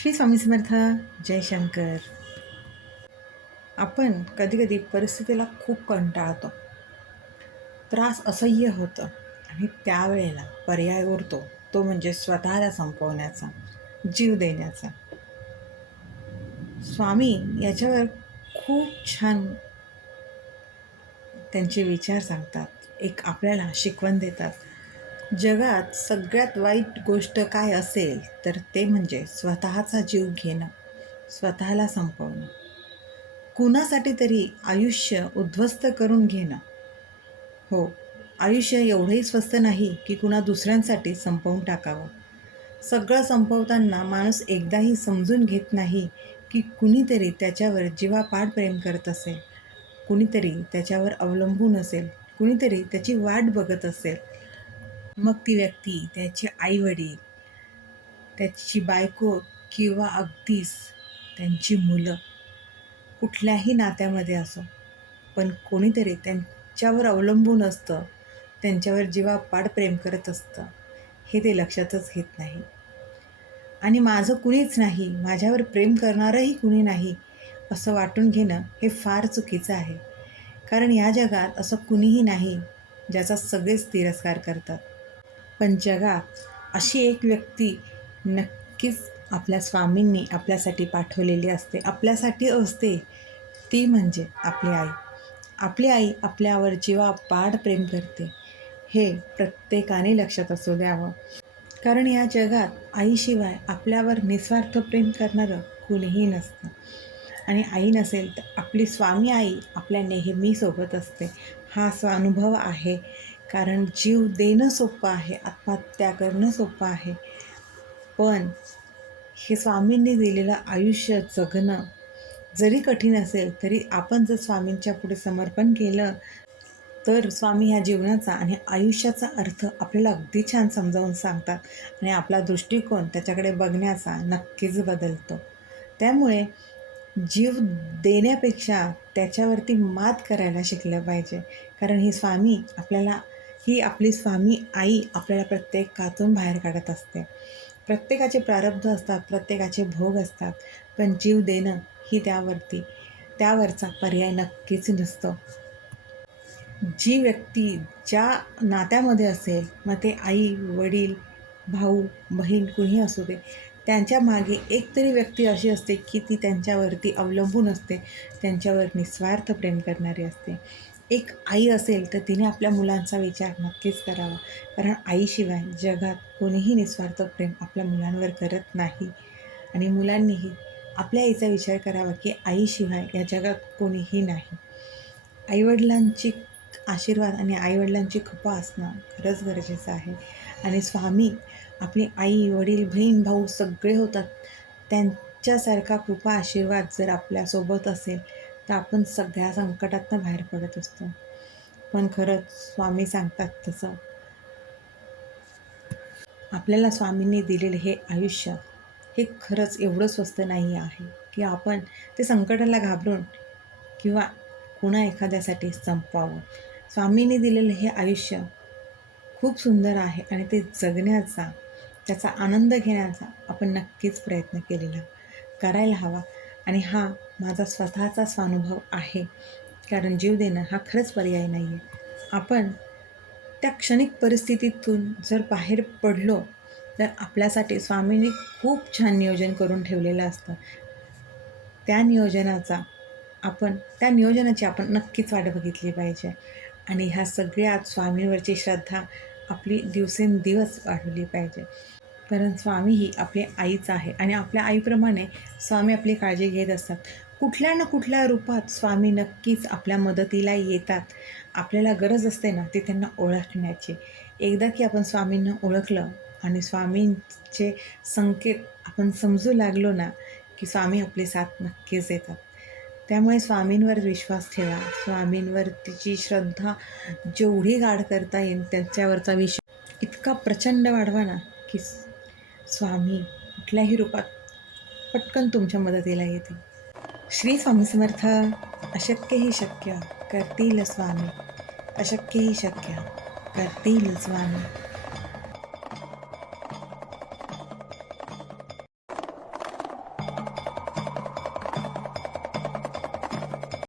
श्री स्वामी समर्थ जयशंकर आपण कधीकधी परिस्थितीला खूप कंटाळतो. त्रास असह्य होतं आणि त्यावेळेला पर्याय उरतो. तो म्हणजे स्वतःला संपवण्याचा जीव देण्याचा. स्वामी याच्यावर खूप छान त्यांचे विचार सांगतात. एक आपल्याला शिकवण देतात. जगात सगळ्यात वाईट गोष्ट काय असेल तर ते म्हणजे स्वतःचा जीव घेणं स्वतःला संपवणं. कुणासाठी तरी आयुष्य उद्ध्वस्त करून घेणं. हो आयुष्य एवढंही स्वस्त नाही की कुणा दुसऱ्यांसाठी संपवून टाकावं. सगळं संपवताना माणूस एकदाही समजून घेत नाही की कुणीतरी त्याच्यावर जीवापाड प्रेम करत असेल कुणीतरी त्याच्यावर अवलंबून असेल कुणीतरी त्याची वाट बघत असेल. मग ती व्यक्ती त्याचे आईवडील त्याची बायको किंवा अगदीच त्यांची मुलं. कुठल्याही नात्यामध्ये असो पण कोणीतरी त्यांच्यावर अवलंबून असतं त्यांच्यावर जीवापाड प्रेम करत असतं. हे ते लक्षातच घेत नाही. आणि माझं कुणीच नाही माझ्यावर प्रेम करणारंही कुणी नाही असं वाटून घेणं हे फार चुकीचं आहे. कारण या जगात असं कुणीही नाही ज्याचा सगळेच तिरस्कार करतात. पण जगात अशी एक व्यक्ती नक्कीच आपल्या स्वामींनी आपल्यासाठी पाठवलेली असते. आपल्यासाठी असते ती म्हणजे आपली आई. आपली आई आपल्यावर जीवापाड प्रेम करते हे प्रत्येकाने लक्षात असू द्यावं. कारण या जगात आईशिवाय आपल्यावर निस्वार्थ प्रेम करणारं कुणीही नसतं. आणि आई नसेल तर आपली स्वामी आई आपल्या नेहमी सोबत असते. हा असा अनुभव आहे कारण जीव देणं सोपं आहे आत्महत्या करणं सोपं आहे. पण हे स्वामींनी दिलेलं आयुष्य जगणं जरी कठीण असेल तरी आपण जर स्वामींच्या पुढे समर्पण केलं तर स्वामी ह्या जीवनाचा आणि आयुष्याचा अर्थ आपल्याला अगदी छान समजावून सांगतात आणि आपला दृष्टिकोन त्याच्याकडे बघण्याचा नक्कीच बदलतो. त्यामुळे जीव देण्यापेक्षा त्याच्यावरती मात करायला शिकलं पाहिजे. कारण ही स्वामी आपल्याला ही आपली स्वामी आई आपल्याला प्रत्येकातून बाहेर काढत असते. प्रत्येकाचे प्रारब्ध असतात प्रत्येकाचे भोग असतात पण जीव देणं ही त्यावरती त्यावरचा पर्याय नक्कीच नसतो. जी व्यक्ती ज्या नात्यामध्ये असेल मग ते आई वडील भाऊ बहीण कुणी असू दे त्यांच्या मागे एक तरी व्यक्ती अशी असते की ती त्यांच्यावरती अवलंबून असते त्यांच्यावर निस्वार्थ प्रेम करणारी असते. एक आई असेल तर तिने आपल्या मुलांचा विचार नक्कीच करावा. कारण आईशिवाय जगात कोणीही निस्वार्थ प्रेम आपल्या मुलांवर करत नाही. आणि मुलांनीही आपल्या आईचा विचार करावा की आईशिवाय या जगात कोणीही नाही. आईवडिलांची आशीर्वाद आणि आईवडिलांची कृपा असणं खरंच गरजेचं आहे. आणि स्वामी आपली आई वडील बहीण भाऊ सगळे होतात. त्यांच्यासारखा कृपा आशीर्वाद जर आपल्यासोबत असेल तर आपण सगळ्या संकटातनं बाहेर पडत असतो. पण खरंच स्वामी सांगतात तसं. आपल्याला स्वामींनी दिलेलं हे आयुष्य हे खरंच एवढं स्वस्त नाही आहे की आपण ते संकटाला घाबरून किंवा कुणा एखाद्यासाठी संपवावं स्वामींनी दिलेलं हे आयुष्य खूप सुंदर आहे आणि ते जगण्याचा त्याचा आनंद घेण्याचा आपण नक्कीच प्रयत्न केलेला. करायला हवा. आणि हा माझा स्वतःचा स्वानुभव आहे. कारण जीव देणं हा खरंच पर्याय नाही आहे आपण त्या क्षणिक परिस्थितीतून जर बाहेर पडलो तर आपल्यासाठी स्वामींनी खूप छान नियोजन करून ठेवलेलं असतं. त्या नियोजनाचा आपण त्या नियोजनाची आपण नक्कीच वाट बघितली पाहिजे. आणि ह्या सगळ्यात स्वामींवरची श्रद्धा आपली दिवसेंदिवस वाढवली पाहिजे. कारण स्वामी ही आपली आईच आहे आणि आपल्या आईप्रमाणे स्वामी आपली काळजी घेत असतात. कुठल्या ना कुठल्या रूपात स्वामी नक्कीच आपल्या मदतीला येतात. आपल्याला गरज असते ना ती त्यांना ओळखण्याची. एकदा की आपण स्वामींना ओळखलं आणि स्वामींचे संकेत आपण समजू लागलो ना की स्वामी आपली साथ नक्कीच येतात त्यामुळे स्वामींवर विश्वास ठेवा. स्वामींवर तिची श्रद्धा जेवढी गाढ करता येईल त्यांच्यावरचा विश्वास इतका प्रचंड वाढवा ना की स्वामी कुठल्याही रूपात पटकन तुमच्या मदतीला येतील. श्री स्वामी समर्थ अशक्यही शक्य करतील स्वामी. अशक्यही शक्य करतील स्वामी.